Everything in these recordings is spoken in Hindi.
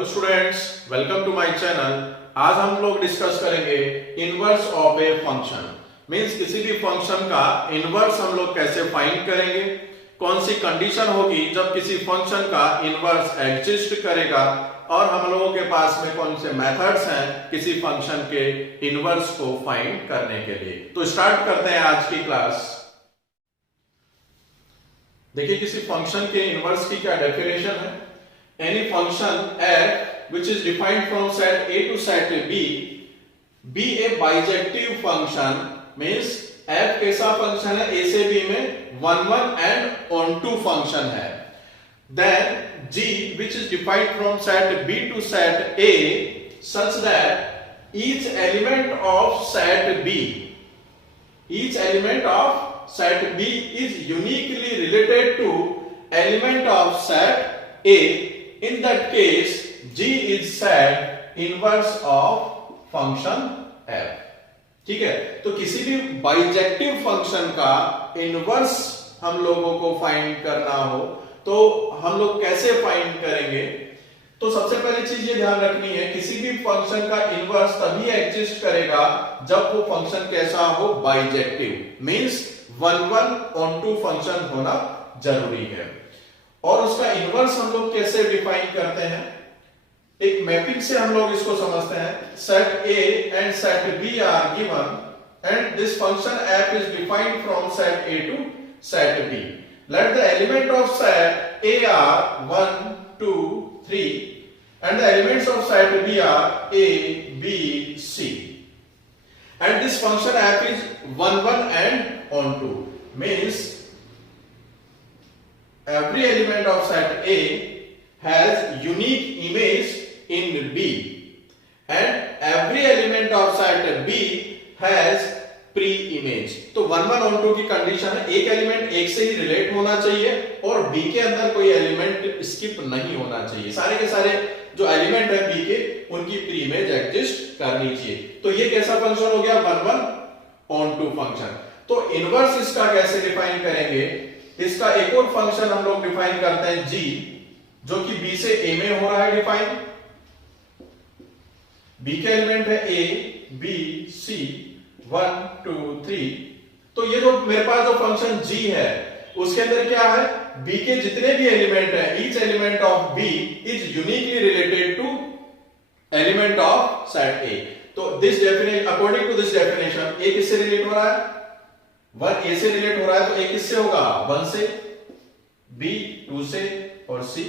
Hello students, welcome to my channel. आज हम लोग डिस्कस करेंगे inverse of a function. Means किसी भी फंक्शन का इनवर्स हम लोग कैसे फाइंड करेंगे, कौन सी कंडीशन होगी जब किसी फंक्शन का इनवर्स एग्जिस्ट करेगा, और हम लोगों के पास में कौन से मेथड्स हैं किसी फंक्शन के इनवर्स को फाइंड करने के लिए। तो स्टार्ट करते हैं आज की क्लास। देखिए किसी फंक्शन के इनवर्स की क्या डेफिनेशन है। Any function f which is defined from set a to set b be a bijective function means f कैसा फंक्शन है, a से b में 1 1 and onto फंक्शन है। Then g which is defined from set b to set a such that each element of set b is uniquely related to element of set a. In that case, G is set inverse of function f. ठीक है, तो किसी भी बाइजेक्टिव फंक्शन का इनवर्स हम लोगों को फाइंड करना हो तो हम लोग कैसे फाइंड करेंगे। तो सबसे पहली चीज ये ध्यान रखनी है, किसी भी फंक्शन का इनवर्स तभी एग्जिस्ट करेगा जब वो फंक्शन कैसा हो, बाइजेक्टिव। मींस 1 1 onto फंक्शन होना जरूरी है। और उसका इनवर्स हम लोग कैसे डिफाइन करते हैं, एक मैपिंग से हम लोग इसको समझते हैं। Set A and set B are given and this function f is defined from set A to set B। Let the element of set A are 1 2 3 and the elements of set B are A B C and this function f is 1 1 and onto means every element of set A has unique image in B and every element of set B has pre-image। तो 1 1 onto की कंडीशन है, एक एलिमेंट एक से ही रिलेट होना चाहिए और B के अंदर कोई एलिमेंट स्किप नहीं होना चाहिए। सारे के सारे जो एलिमेंट है B के उनकी प्री इमेज एग्जिस्ट करनी चाहिए। तो ये कैसा फंक्शन हो गया, 1 1 onto फंक्शन। तो इनवर्स इसका कैसे डिफाइन करेंगे, इसका एक और फंक्शन हम लोग डिफाइन करते हैं g, जो कि b से a में हो रहा है डिफाइन। b के एलिमेंट है a b c 1 2 3। तो ये जो मेरे पास जो फंक्शन g है उसके अंदर क्या है, b के जितने भी एलिमेंट है, each element of b is uniquely related to element of set a। तो this definition, according to this definition, a किससे रिलेट हो रहा है, 1 a से रिलेट हो रहा है, तो a किससे होगा, 1 से, b 2 से और c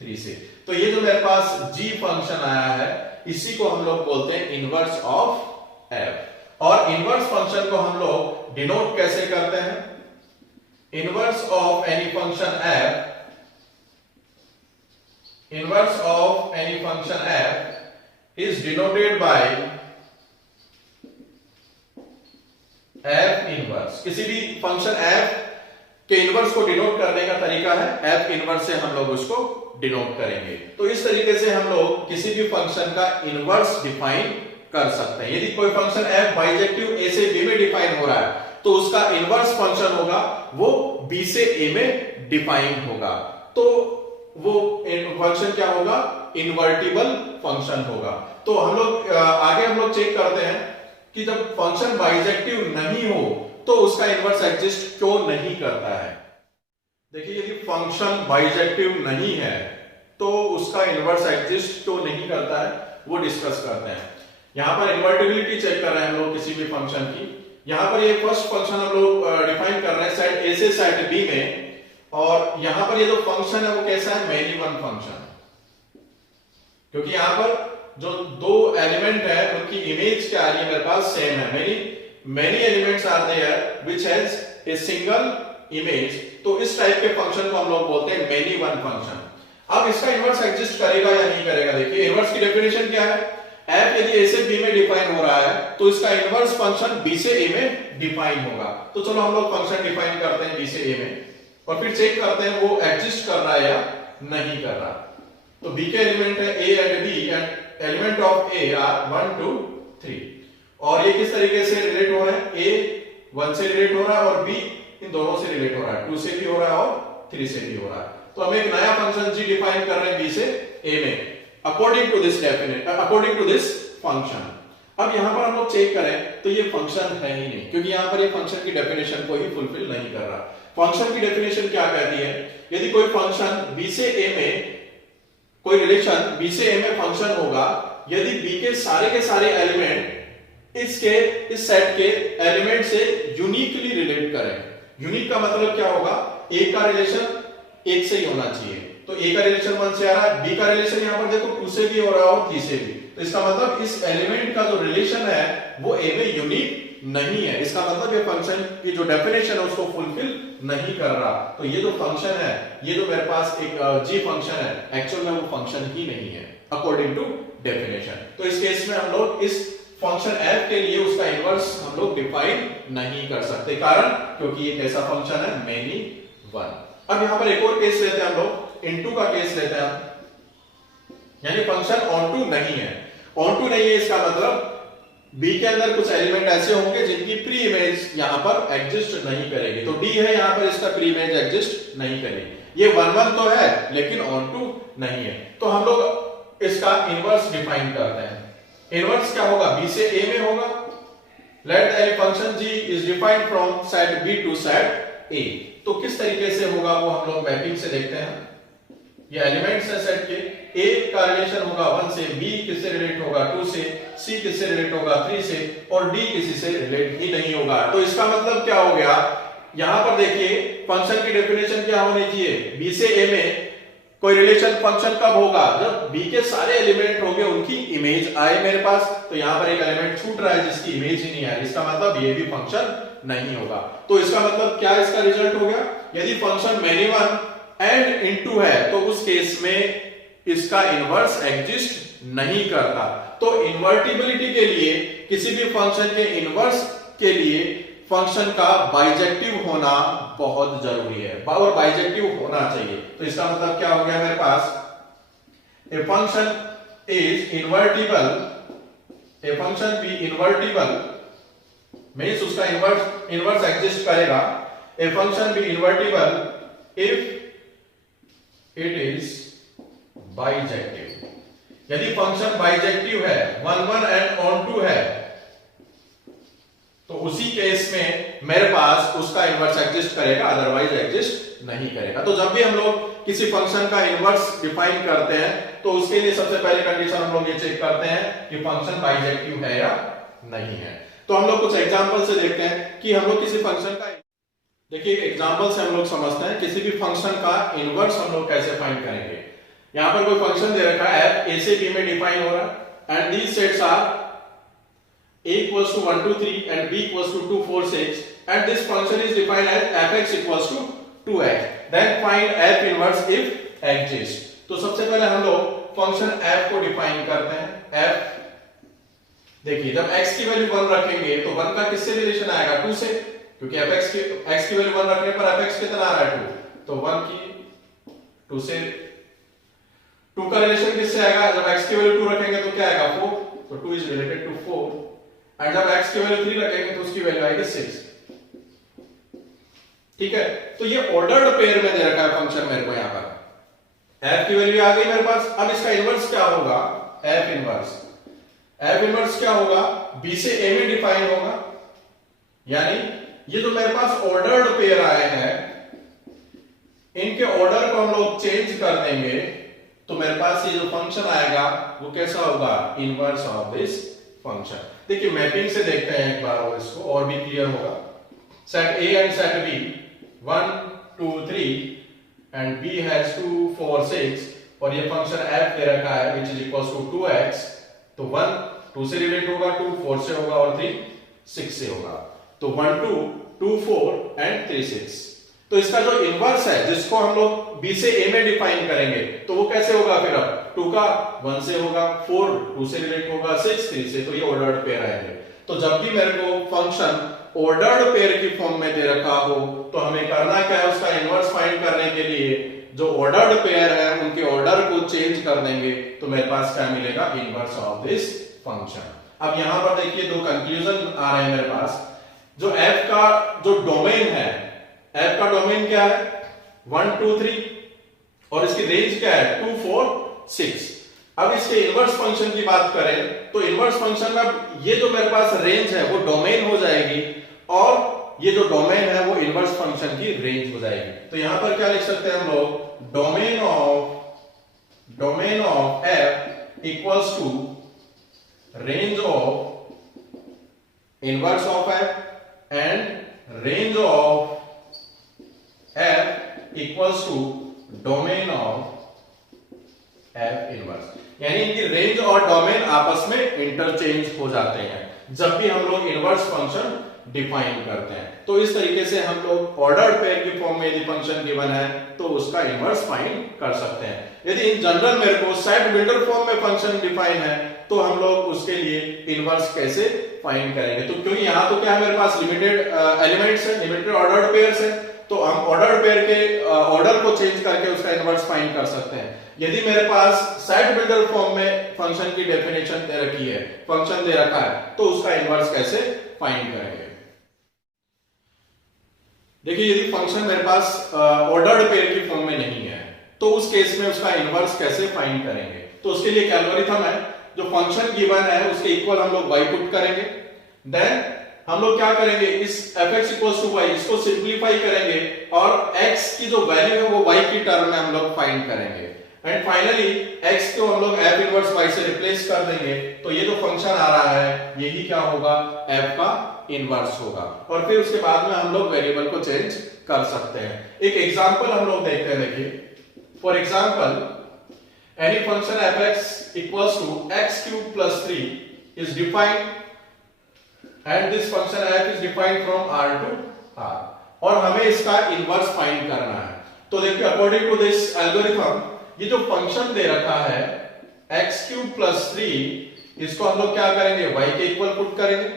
3 से। तो ये जो मेरे पास g फंक्शन आया है इसी को हम लोग बोलते हैं इनवर्स ऑफ f। और इनवर्स फंक्शन को हम लोग डिनोट कैसे करते हैं, inverse of any function f, inverse of any function f is denoted by f inverse. किसी भी फंक्शन f के इनवर्स को डिनोट करने का तरीका है f इनवर्स से हम लोग उसको डिनोट करेंगे। तो इस तरीके से हम लोग किसी भी फंक्शन का इनवर्स डिफाइन कर सकते हैं। यदि कोई फंक्शन f बाइजेक्टिव a से b में डिफाइन हो रहा है तो उसका इनवर्स फंक्शन होगा वो b से a में डिफाइन होगा, तो वो फंक्शन क्या होगा, इन्वर्टिबल फंक्शन होगा। तो हम लोग आगे हम लोग चेक करते हैं कि जब फंक्शन बाइजेक्टिव नहीं हो तो उसका इनवर्स एग्जिस्ट क्यों नहीं करता है। देखिए यदि फंक्शन बाइजेक्टिव नहीं है तो उसका इनवर्स एग्जिस्ट क्यों नहीं करता है वो डिस्कस करते हैं। यहां पर इन्वर्टिबिलिटी चेक कर रहे हैं हम लोग किसी भी फंक्शन की। यहां पर ये फर्स्ट फंक्शन हम लोग डिफाइन कर रहे हैं सेट A से सेट B में, और यहां पर ये जो फंक्शन है वो कैसा है, मेनी वन फंक्शन, क्योंकि यहां पर जो दो एलिमेंट है उनकी इमेज क्या आ रही है मेरे पास, सेम है। Many elements are there which has a single image. तो इस टाइप के फंक्शन को हम लोग बोलते हैं मेनी वन फंक्शन। अब इसका इनवर्स एग्जिस्ट करेगा या नहीं करेगा, देखिए इनवर्स की डेफिनेशन क्या है, f यदि a से b में डिफाइन हो रहा है तो इसका इनवर्स फंक्शन b से a में डिफाइन होगा। तो चलो हम लोग फंक्शन डिफाइन करते हैं b से a में और फिर चेक करते हैं वो एग्जिस्ट कर रहा है या नहीं कर रहा। तो b के एलिमेंट है a and b and element of a are 1 2 3, और ये किस तरीके से रिलेट हो रहे हैं, a 1 से रिलेट हो रहा है और b इन दोनों से रिलेट हो रहा है, 2 से भी हो रहा है और 3 से भी हो रहा है। तो हम एक नया फंक्शन g डिफाइन कर रहे हैं b से a में, अकॉर्डिंग टू दिस फंक्शन। अब यहां पर हम लोग चेक करें तो ये फंक्शन है ही नहीं, क्योंकि यहां पर ये फंक्शन की डेफिनेशन को ही फुलफिल नहीं कर रहा। फंक्शन की डेफिनेशन क्या कहती है? यदि कोई फंक्शन b से a में, कोई रिलेशन b से a में फंक्शन होगा यदि b के सारे एलिमेंट इस सेट के एलिमेंट से यूनिकली रिलेट करें। यूनिक का मतलब क्या होगा? a का रिलेशन 1 से ही होना चाहिए, तो a का रिलेशन 1 से आ रहा है, b का रिलेशन यहां पर देखो 2 से भी हो रहा है और 3 से भी, तो इसका मतलब इस एलिमेंट का जो रिलेशन है वो a में यूनिक नहीं है। इसका मतलब ये फंक्शन की जो डेफिनेशन है उसको फुलफिल नहीं कर रहा। तो ये जो फंक्शन है, ये जो मेरे पास एक g फंक्शन है, एक्चुअल में वो फंक्शन ही नहीं है अकॉर्डिंग टू डेफिनेशन। तो इस केस में हम लोग इस फंक्शन f के लिए उसका इनवर्स हम लोग डिफाइन नहीं कर सकते, कारण क्योंकि ये कैसा फंक्शन है? Many one. अब यहां पर एक और केस लेते हैं हम लोग, इनटू का केस लेते हैं, यानी फंक्शन ऑनटू नहीं है। ऑनटू नहीं है इसका मतलब b के अंदर कुछ एलिमेंट ऐसे होंगे जिनकी प्री इमेज यहां पर एग्जिस्ट नहीं करेगी। तो d है यहां पर, इसका प्री इमेज एग्जिस्ट नहीं करेगी। ये 1 1 तो है लेकिन ऑनटू नहीं है। तो हम लोग इसका इनवर्स डिफाइन करते हैं। इनवर्स क्या होगा? b से a में होगा। Let any function g is defined from set b to set a। तो किस तरीके से होगा वो हम लोग मैपिंग से देखते हैं। ये एलिमेंट्स है सेट के, a का रिलेशन होगा 1 से, b किससे रिलेट होगा 2 से, c किससे रिलेट होगा 3 से, और d किसी से रिलेट ही नहीं होगा। तो इसका मतलब क्या हो गया? यहां पर देखिए फंक्शन की डेफिनेशन क्या होनी चाहिए? b से a में कोई रिलेशन फंक्शन कब होगा? जब b के सारे एलिमेंट होंगे उनकी इमेज आए मेरे पास। तो यहां पर एक एलिमेंट छूट रहा है जिसकी इमेज ही नहीं आ रही, इसका मतलब ये भी फंक्शन नहीं होगा। तो इसका मतलब क्या इसका रिजल्ट हो गया? यदि function many one and into है तो उस केस में इसका इनवर्स एग्जिस्ट नहीं करता। तो इन्वर्टिबिलिटी के लिए, किसी भी फंक्शन के इनवर्स के लिए फंक्शन का बाइजेक्टिव होना बहुत जरूरी है, और बाइजेक्टिव होना चाहिए। तो इसका मतलब क्या हो गया मेरे पास? A function is invertible, a function be invertible means उसका इनवर्स एग्जिस्ट करेगा। A function be invertible if it is bijective. यदि फंक्शन बाइजेक्टिव है, 1 1 एंड ऑनटू है, तो उसी केस में मेरे पास उसका इनवर्स एग्जिस्ट करेगा, अदरवाइज एग्जिस्ट नहीं करेगा। तो जब भी हम लोग किसी फंक्शन का इनवर्स डिफाइन करते हैं तो उसके लिए सबसे पहले कंडीशन हम लोग ये चेक करते हैं कि फंक्शन बाइजेक्टिव है या नहीं है। तो हम लोग कुछ एग्जांपल से देखते हैं कि हम लोग किसी फंक्शन का, देखिए एग्जांपल से हम लोग समझते हैं किसी भी फंक्शन का इनवर्स हम लोग कैसे फाइंड करेंगे। यहां पर कोई फंक्शन दे रखा है f a से b में डिफाइन हो रहा है and these sets are a equals to 1 2 3 and b equals to 2 4 6 and this function is defined as fx equals to 2x, then find f inverse if exists। तो सबसे पहले हम लोग फंक्शन f को डिफाइन करते हैं। f देखिए जब x की वैल्यू 1 रखेंगे तो 1 का किससे रिलेशन आएगा? 2 से, क्योंकि x की वैल्यू 1 रखने पर fx कितना आ रहा है? 2, तो 1 की 2 से 2 का रिलेशन किससे आएगा? जब x की वैल्यू 2 रखेंगे तो क्या आएगा? 4, तो 2 इज रिलेटेड टू 4 एंड जब x की वैल्यू 3 रखेंगे तो उसकी वैल्यू आएगी 6। ठीक है, तो ये ऑर्डर्ड पेयर में दे रखा है फंक्शन मेरे को। यहां पर f की वैल्यू आ गई मेरे पास। अब इसका इनवर्स क्या होगा? f इनवर्स क्या होगा? b से a में डिफाइन होगा, यानी ये जो मेरे पास ऑर्डर्ड पेयर आए हैं इनके ऑर्डर को हम लोग चेंज कर देंगे तो मेरे पास ये जो फंक्शन आएगा वो कैसा होगा? Inverse of this function. देखिए मैपिंग से देखते हैं एक बार और इसको और भी क्लियर होगा। Set A and set B 1 2 3 and B has 2 4 6 और ये फंक्शन f दे रखा है which is equals to 2x, तो 1 2 से रिलेट होगा, 2 4 से होगा और 3 6 से होगा। तो 1 2 2 4 एंड 3 6। तो इसका जो इनवर्स है जिसको हम लोग b से a में डिफाइन करेंगे तो वो कैसे होगा? फिर अब 2 का 1 से होगा, 4 2 से रिलेट होगा, 6 3 से, तो ये ऑर्डर्ड पेयर आएंगे। तो जब भी मेरे को फंक्शन ऑर्डर्ड पेयर की फॉर्म में दे रखा हो तो हमें करना क्या है? उसका इनवर्स फाइंड करने के लिए जो ऑर्डर्ड पेयर है उनके ऑर्डर को चेंज कर देंगे तो मेरे पास क्या मिलेगा? Inverse of this function. अब यहां पर देखिए दो कंक्लूजन आ रहे हैं मेरे पास। जो f का जो डोमेन है, f का डोमेन क्या है? 1 2 3 और इसकी रेंज क्या है? 2 4 6। अब इसके इनवर्स फंक्शन की बात करें तो इनवर्स फंक्शन में ये जो मेरे पास रेंज है वो डोमेन हो जाएगी और ये जो डोमेन है वो इनवर्स फंक्शन की रेंज हो जाएगी। तो यहां पर क्या लिख सकते हैं हम लोग, domain of f equals to range of inverse of f and range of f equals to domain of f inverse. यानी इनकी रेंज और डोमेन आपस में इंटरचेंज हो जाते हैं जब भी हम लोग इनवर्स फंक्शन डिफाइन करते हैं। तो इस तरीके से हम लोग ऑर्डर्ड पेयर की फॉर्म में यदि फंक्शन गिवन है तो उसका इनवर्स फाइंड कर सकते हैं। यदि इन जनरल मेरे को सेट बिल्डर फॉर्म में फंक्शन डिफाइन है तो हम लोग उसके लिए इनवर्स कैसे फाइंड करेंगे। तो क्योंकि यहां तो क्या है मेरे पास लिमिटेड एलिमेंट्स है, लिमिटेड ऑर्डर्ड पेयर्स है, तो हम ऑर्डर्ड पेयर के ऑर्डर को चेंज करके उसका इनवर्स फाइंड कर सकते हैं। यदि मेरे पास सेट बिल्डर फॉर्म में फंक्शन की डेफिनेशन दे रखी है, फंक्शन दे रखा है, तो उसका इनवर्स कैसे फाइंड करेंगे। देखिए यदि फंक्शन मेरे पास ऑर्डर्ड पेयर की फॉर्म में नहीं है तो उस केस में उसका इनवर्स कैसे फाइंड करेंगे। तो उसके लिए एक एल्गोरिथम है, जो फंक्शन गिवन है उसके इक्वल हम लोग y पुट करेंगे, देन हम लोग क्या करेंगे, इस fx इक्वल्स टू y इसको सिंपलीफाई करेंगे और x की जो वैल्यू है वो y की टर्म में हम लोग फाइंड करेंगे एंड फाइनली x को हम लोग f इनवर्स y से रिप्लेस कर देंगे। तो ये जो फंक्शन आ रहा है यही क्या होगा, f का इनवर्स होगा और फिर उसके बाद में हम लोग वेरिएबल को चेंज कर सकते हैं। एक एग्जांपल हम लोग देखते हैं। देखिए for example any function fx equals to x cube plus 3 is defined and this function f is defined from r to r और हमें इसका इनवर्स फाइंड करना है। तो देखिए अकॉर्डिंग टू दिस एल्गोरिथम ये जो फंक्शन दे रखा है x क्यूब प्लस 3 इसको हम लोग क्या करेंगे, y के इक्वल पुट करेंगे,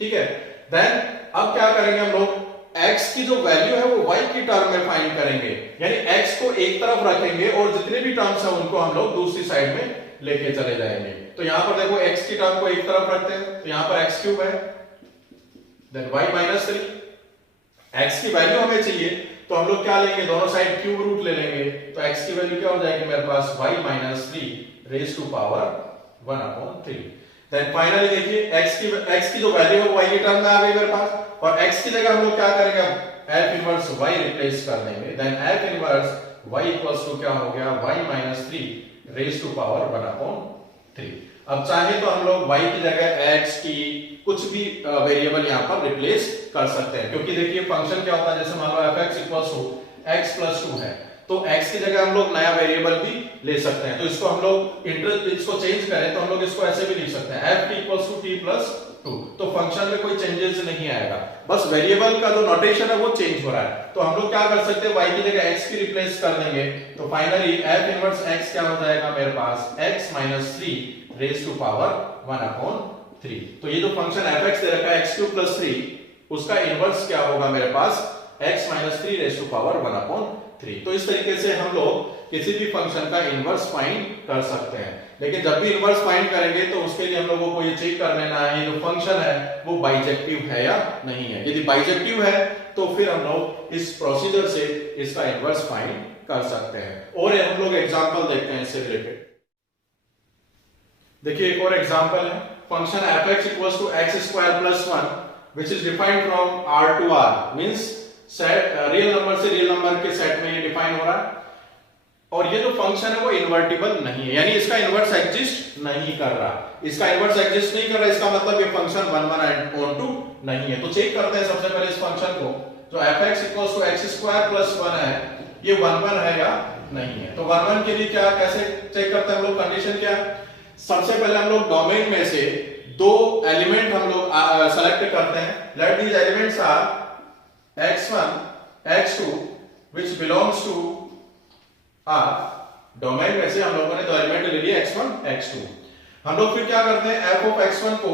ठीक है। देन अब क्या करेंगे हम लोग, x की जो वैल्यू है वो y की टर्म में फाइंड करेंगे, यानी x को एक तरफ रखेंगे और जितने भी टर्म्स हैं उनको हम लोग दूसरी साइड में लेके चले जाएंगे। तो यहां पर देखो x की टर्म को एक तरफ रखते हैं तो यहां पर x क्यूब है, देन y माइनस 3, x की वैल्यू हमें चाहिए तो हम लोग क्या लेंगे, दोनों साइड क्यूब रूट ले लेंगे। तो x की वैल्यू क्या हो जाएगी मेरे पास, y minus 3 raise to power 1/3। Then finally देखिए x की जो वैल्यू है वो y की टर्म में आ गई मेरे पास और x की जगह हम लोग क्या करेंगे, f इनवर्स y रिप्लेस कर देंगे। Then f inverse y equals to क्या हो गया, y minus 3 raise to power 1/3। अब चाहे तो हम लोग y की जगह x की कुछ भी वेरिएबल यहां पर रिप्लेस कर सकते हैं, क्योंकि देखिए फंक्शन क्या होता है, जैसे मान लो fx equals to x plus 2 है तो x की जगह हम लोग नया वेरिएबल भी ले सकते हैं। तो इसको हम लोग इसको चेंज करें तो हम लोग इसको ऐसे भी लिख सकते हैं f equals to t plus 2। तो फंक्शन में कोई चेंजेस नहीं आएगा, बस वेरिएबल का जो नोटेशन है वो चेंज हो रहा है। तो हम लोग क्या कर सकते हैं, y की जगह x की रिप्लेस कर देंगे तो फाइनली f इनवर्स x क्या हो जाएगा मेरे पास, x minus 3 raise to power 1/3। तो ये जो फंक्शन fx दे रखा है x क्यूब प्लस 3 उसका इनवर्स क्या होगा मेरे पास, x minus 3 raise to power 1/3। तो इस तरीके से हम लोग किसी भी फंक्शन का इनवर्स फाइंड कर सकते हैं। लेकिन जब भी इनवर्स फाइंड करेंगे तो उसके लिए हम लोगों को ये चेक कर लेना है ये जो फंक्शन है वो बाइजेक्टिव है या नहीं है। यदि बाइजेक्टिव है तो फिर हम लोग इस प्रोसीजर से इसका इनवर्स फाइंड कर सकते हैं। और हम लोग एग्जांपल देखते हैं इससे रिलेटेड। देखिए एक और एग्जांपल है, function fx equals to x² plus 1 which is defined from r to r means set real number से रियल नंबर के सेट में ये डिफाइन हो रहा है और ये जो फंक्शन है वो इन्वर्टिबल नहीं है, यानी इसका इनवर्स एग्जिस्ट नहीं कर रहा। इसका इनवर्स एग्जिस्ट नहीं कर रहा, इसका मतलब ये फंक्शन 1 1 on 2 नहीं है। तो चेक करते हैं सबसे पहले इस फंक्शन को, जो fx equals to x² plus 1 है ये 1 1 है या नहीं है। तो 1 1 के लिए क्या कैसे चेक करते हैं हम लोग, कंडीशन क्या है, सबसे पहले हम लोग डोमेन में से दो एलिमेंट हम लोग सेलेक्ट करते हैं। Let these elements are x1 x2 which belongs to R। Domain में से हम लोगों ने दो एलिमेंट ले लिए x1 x2। हम लोग फिर क्या करते हैं, f of x1 को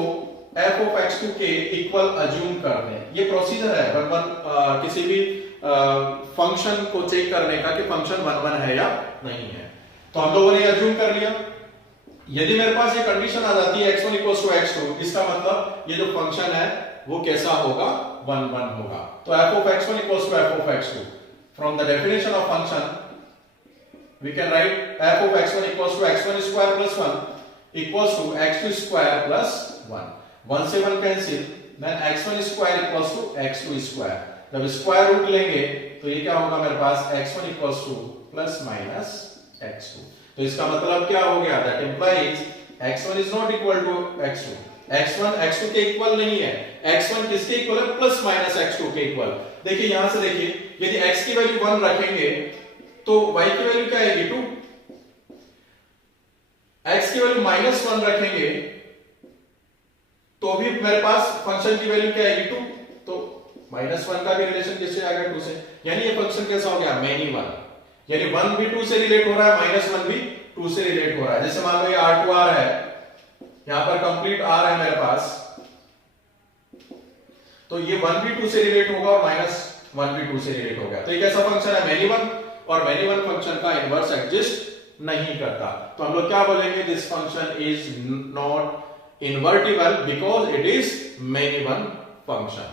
f of x2 के इक्वल अज्यूम करते हैं। ये प्रोसीजर है किसी भी फंक्शन को चेक करने का कि फंक्शन 1 1 है या नहीं है। तो हम लोगों ने अज्यूम कर लिया। यदि मेरे पास ये कंडीशन आ जाती है x1 इक्वल्स टू x2, इसका मतलब ये जो फंक्शन है वो कैसा होगा, 1 1 होगा। तो f of x1 equals to f of x2 from the definition of function we can write f of x1 equals to x1 square plus 1 equals to x2 square plus 1. 1 से 1 cancel, then x1 square equals to x2 square. जब स्क्वायर रूट लेंगे तो ये क्या होगा मेरे पास x1 equals to plus minus x2. तो इसका मतलब क्या हो गया? That implies x1 is not equal to x2. x1 x2 के इक्वल नहीं है. x1 किसके इक्वल है? प्लस माइनस x2 के इक्वल. देखिए यहां से देखिए, यदि x की वैल्यू 1 रखेंगे तो y की वैल्यू क्या आएगी? 2. x की वैल्यू -1 रखेंगे तो भी मेरे पास फंक्शन की वैल्यू क्या आएगी? 2. तो -1 का भी रिलेशन किससे आ गया? 2 से. यानी ये फंक्शन कैसा हो गया? मेनी 1. यानी 1 भी 2 से रिलेट हो रहा है, -1 भी 2 से रिलेट हो रहा है. जैसे मान लो ये R2R है, यहां पर कंप्लीट R है मेरे पास, तो ये 1 भी 2 से रिलेट होगा और -1 भी 2 से रिलेट हो गया. तो ये कैसा फंक्शन है? मेनी 1. और मेनी 1 फंक्शन का इनवर्स एग्जिस्ट नहीं करता. तो हम लोग क्या बोलेंगे? This function is not invertible because it is many 1 function.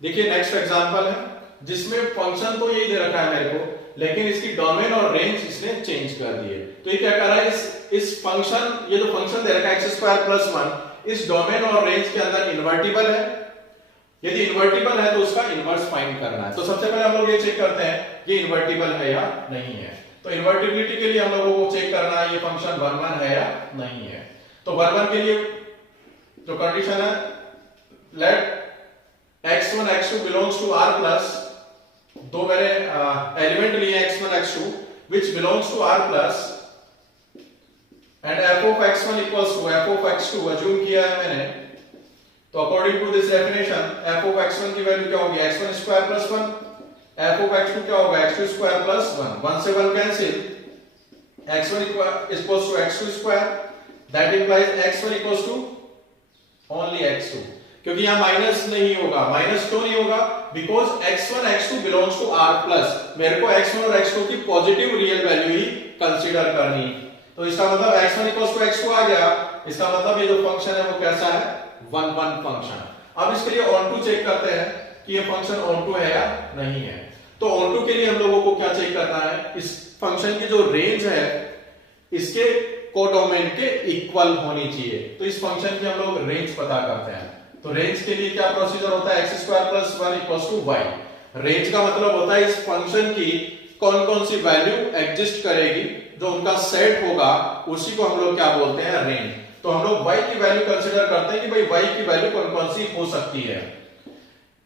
देखिए नेक्स्ट एग्जांपल है जिसमें फंक्शन तो यही दे रखा है मेरे को, लेकिन इसकी डोमेन और रेंज इसने चेंज कर दिए. तो ये क्या कर रहा है? इस फंक्शन, ये जो फंक्शन दे रखा है x स्क्वायर प्लस 1, इस डोमेन और रेंज के अंदर इन्वर्टिबल है. यदि इन्वर्टिबल है तो उसका इनवर्स फाइंड करना है. तो सबसे पहले हम लोग ये चेक करते हैं ये इन्वर्टिबल है या नहीं है. तो इन्वर्टिबिलिटी के लिए हम लोगों को चेक करना है ये फंक्शन 1 1 है या नहीं है. तो 1 1 के लिए जो कंडीशन है, late x1 x2 belongs to R plus, दो मैंने एलिमेंट लिए x1 x2 which belongs to R plus and f of x1 equals to f of x2 assume किया है मैंने. तो according to this definition f of x1 की वैल्यू क्या होगी? x1 square plus 1. f of x2 क्या होगा? x2 square plus 1. 1 से 1 cancel, x1 equals to x2 square. That implies x1 equals to only x2. क्योंकि यहां माइनस नहीं होगा. माइनस क्यों नहीं होगा? Because x1 x2 belongs to R plus. मेरे को x1 और x2 की पॉजिटिव रियल वैल्यू ही कंसीडर करनी. तो इसका मतलब x1 इक्वल्स टू x2 आ गया. इसका मतलब ये जो फंक्शन है वो कैसा है? 1 1 फंक्शन. अब इसके लिए ऑन टू चेक करते हैं कि ये फंक्शन ऑन टू है या नहीं है. तो ऑन टू के लिए हम लोगों को क्या चेक करना है? इस फंक्शन की जो रेंज है इसके कोडोमेन के इक्वल होनी चाहिए. तो इस फंक्शन की हम लोग रेंज पता करते हैं. तो रेंज के लिए क्या प्रोसीजर होता है? x square plus 1 equals to y. Range का मतलब होता है इस फंक्शन की कौन कौन सी वैल्यू एग्जिस्ट करेगी, जो उनका सेट होगा उसी को हम लोग क्या बोलते हैं? रेंज. तो हम लोग y की वैल्यू कंसीडर करते हैं कि भाई y की वैल्यू कौन कौन सी हो सकती है.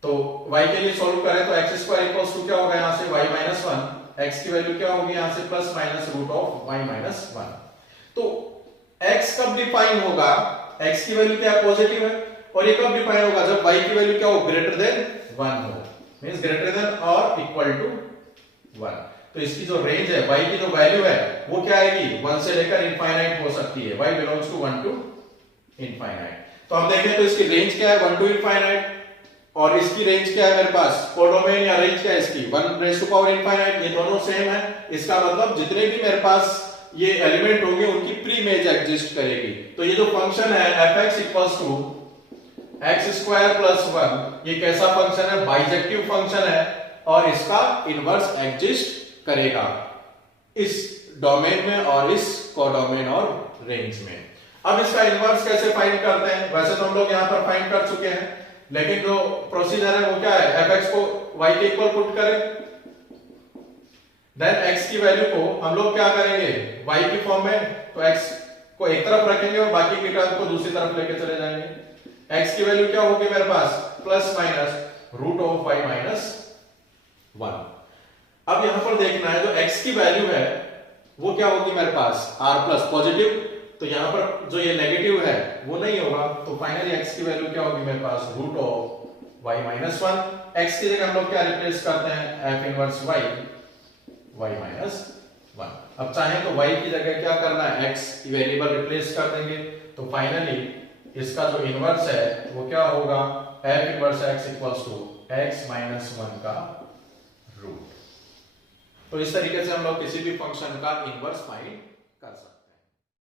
तो y के लिए सॉल्व करें तो x स्क्वायर इक्वल्स टू क्या होगा? यहां से y माइनस 1. x की वैल्यू क्या होगी? यहां से plus minus root of y minus 1. तो x कब डिफाइन होगा? x की वैल्यू क्या पॉजिटिव है. और ये कब डिफाइन होगा? जब y की वैल्यू क्या हो? ग्रेटर देन 1 हो. मींस ग्रेटर देन और इक्वल टू 1. तो इसकी जो रेंज है, y की जो वैल्यू है वो क्या आएगी? 1 से लेकर इनफाइनाइट हो सकती है. y belongs to 1 to infinite. तो हम देखें तो इसकी रेंज क्या है? 1 टू इनफाइनाइट. और इसकी रेंज क्या है मेरे पास? कोडोमेन या रेंज क्या है इसकी? 1 रेज़ टू पावर इनफाइनाइट. ये दोनों सेम है. इसका मतलब जितने भी मेरे पास ये एलिमेंट होंगे उनकी प्री इमेज एग्जिस्ट करेगी. तो ये जो फंक्शन है fx equals to x square plus 1, ये कैसा फंक्शन है? बाइजेक्टिव फंक्शन है और इसका इनवर्स एग्जिस्ट करेगा इस डोमेन में और इस कोडोमेन और रेंज में. अब इसका इनवर्स कैसे फाइंड करते हैं? वैसे तो हम लोग यहां पर फाइंड कर चुके हैं, लेकिन जो प्रोसीजर है वो क्या है? fx को y के इक्वल पुट करें, देन x की वैल्यू को हम लोग क्या करेंगे? y की फॉर्म में. तो x को एक तरफ रखेंगे और बाकी की टर्म को दूसरी तरफ लेके चले जाएंगे. x की वैल्यू क्या होगी मेरे पास? Plus minus root of y minus 1. अब यहां पर देखना है जो x की वैल्यू है वो क्या होगी मेरे पास? r plus positive. तो यहां पर जो ये नेगेटिव है वो नहीं होगा. तो फाइनली x की वैल्यू क्या होगी मेरे पास? Root of y minus 1. x की जगह हम लोग क्या रिप्लेस करते हैं? f inverse y minus 1. अब चाहे तो y की जगह क्या करना है? x वेरिएबल रिप्लेस कर देंगे. तो फाइनली इसका जो इनवर्स है वो क्या होगा? f inverse x equals to x minus 1 का रूट. तो इस तरीके से हम लोग किसी भी फंक्शन का इनवर्स फाइंड कर सकते हैं.